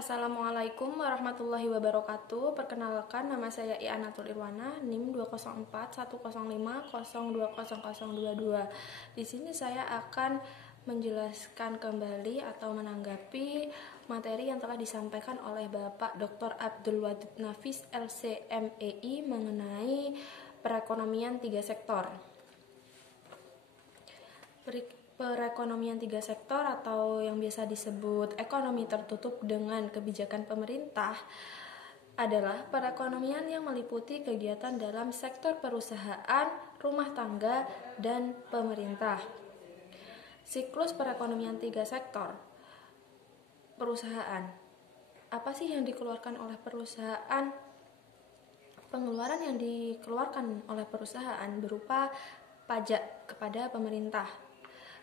Assalamualaikum warahmatullahi wabarakatuh. Perkenalkan, nama saya I'anatul Irwana, NIM 2041050200022. Di sini saya akan menjelaskan kembali atau menanggapi materi yang telah disampaikan oleh Bapak Dr. Abdul Wadud Nafis LC.MEI mengenai perekonomian tiga sektor. Perekonomian tiga sektor atau yang biasa disebut ekonomi tertutup dengan kebijakan pemerintah adalah perekonomian yang meliputi kegiatan dalam sektor perusahaan, rumah tangga, dan pemerintah. Siklus perekonomian tiga sektor. Perusahaan. Apa sih yang dikeluarkan oleh perusahaan? Pengeluaran yang dikeluarkan oleh perusahaan berupa pajak kepada pemerintah.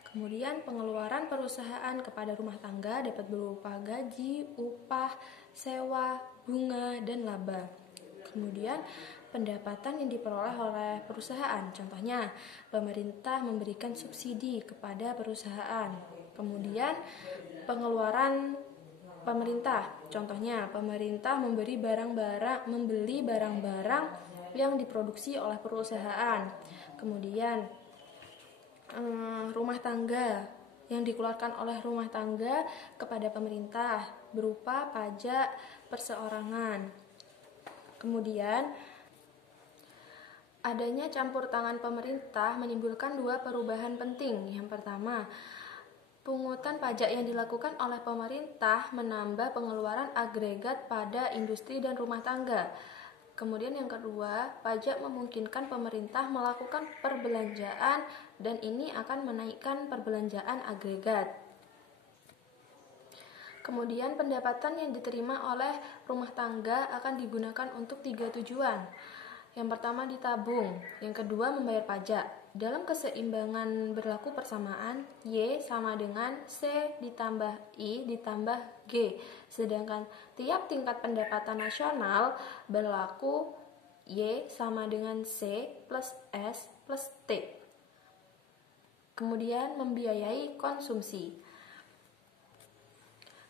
Kemudian pengeluaran perusahaan kepada rumah tangga dapat berupa gaji, upah, sewa, bunga, dan laba. Kemudian pendapatan yang diperoleh oleh perusahaan, contohnya pemerintah memberikan subsidi kepada perusahaan. Kemudian pengeluaran pemerintah, contohnya pemerintah membeli barang-barang yang diproduksi oleh perusahaan. Kemudian rumah tangga yang dikeluarkan oleh rumah tangga kepada pemerintah berupa pajak perseorangan. Kemudian adanya campur tangan pemerintah menimbulkan dua perubahan penting. Yang pertama, pungutan pajak yang dilakukan oleh pemerintah menambah pengeluaran agregat pada industri dan rumah tangga. Kemudian yang kedua, pajak memungkinkan pemerintah melakukan perbelanjaan dan ini akan menaikkan perbelanjaan agregat. Kemudian pendapatan yang diterima oleh rumah tangga akan digunakan untuk tiga tujuan. Yang pertama ditabung, yang kedua membayar pajak. Dalam keseimbangan berlaku persamaan, Y sama dengan C ditambah I ditambah G. Sedangkan tiap tingkat pendapatan nasional berlaku Y sama dengan C plus S plus T. Kemudian membiayai konsumsi.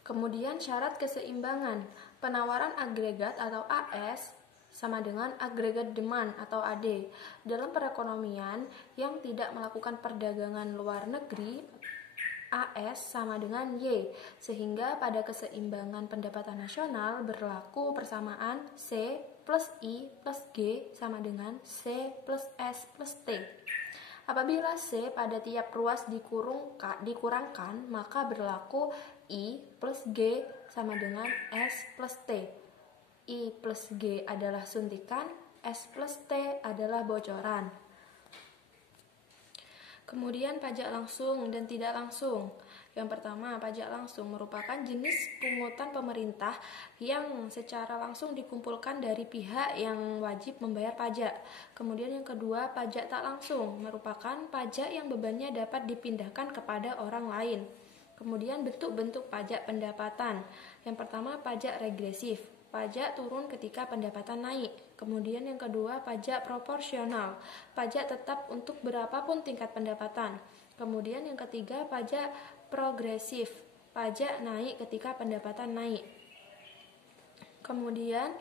Kemudian syarat keseimbangan, penawaran agregat atau AS sama dengan agregat demand atau AD. Dalam perekonomian yang tidak melakukan perdagangan luar negeri, AS sama dengan Y, sehingga pada keseimbangan pendapatan nasional berlaku persamaan C plus I plus G sama dengan C plus S plus T. Apabila C pada tiap ruas dikurangkan, maka berlaku I plus G sama dengan S plus T. I plus G adalah suntikan, S plus T adalah bocoran. Kemudian pajak langsung dan tidak langsung. Yang pertama, pajak langsung merupakan jenis pungutan pemerintah yang secara langsung dikumpulkan dari pihak yang wajib membayar pajak. Kemudian yang kedua, pajak tak langsung merupakan pajak yang bebannya dapat dipindahkan kepada orang lain. Kemudian bentuk-bentuk pajak pendapatan. Yang pertama, pajak regresif. Pajak turun ketika pendapatan naik. Kemudian yang kedua, pajak proporsional. Pajak tetap untuk berapapun tingkat pendapatan. Kemudian yang ketiga, pajak progresif. Pajak naik ketika pendapatan naik. Kemudian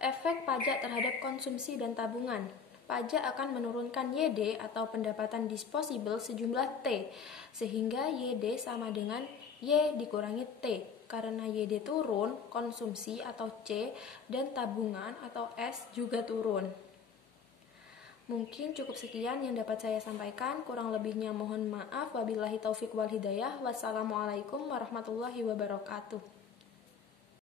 efek pajak terhadap konsumsi dan tabungan. Pajak akan menurunkan YD atau pendapatan disposable sejumlah T, sehingga YD sama dengan Y dikurangi T. Karena YD turun, konsumsi atau C dan tabungan atau S juga turun. Mungkin cukup sekian yang dapat saya sampaikan, kurang lebihnya mohon maaf. Wabillahi taufik wal hidayah. Wassalamualaikum warahmatullahi wabarakatuh.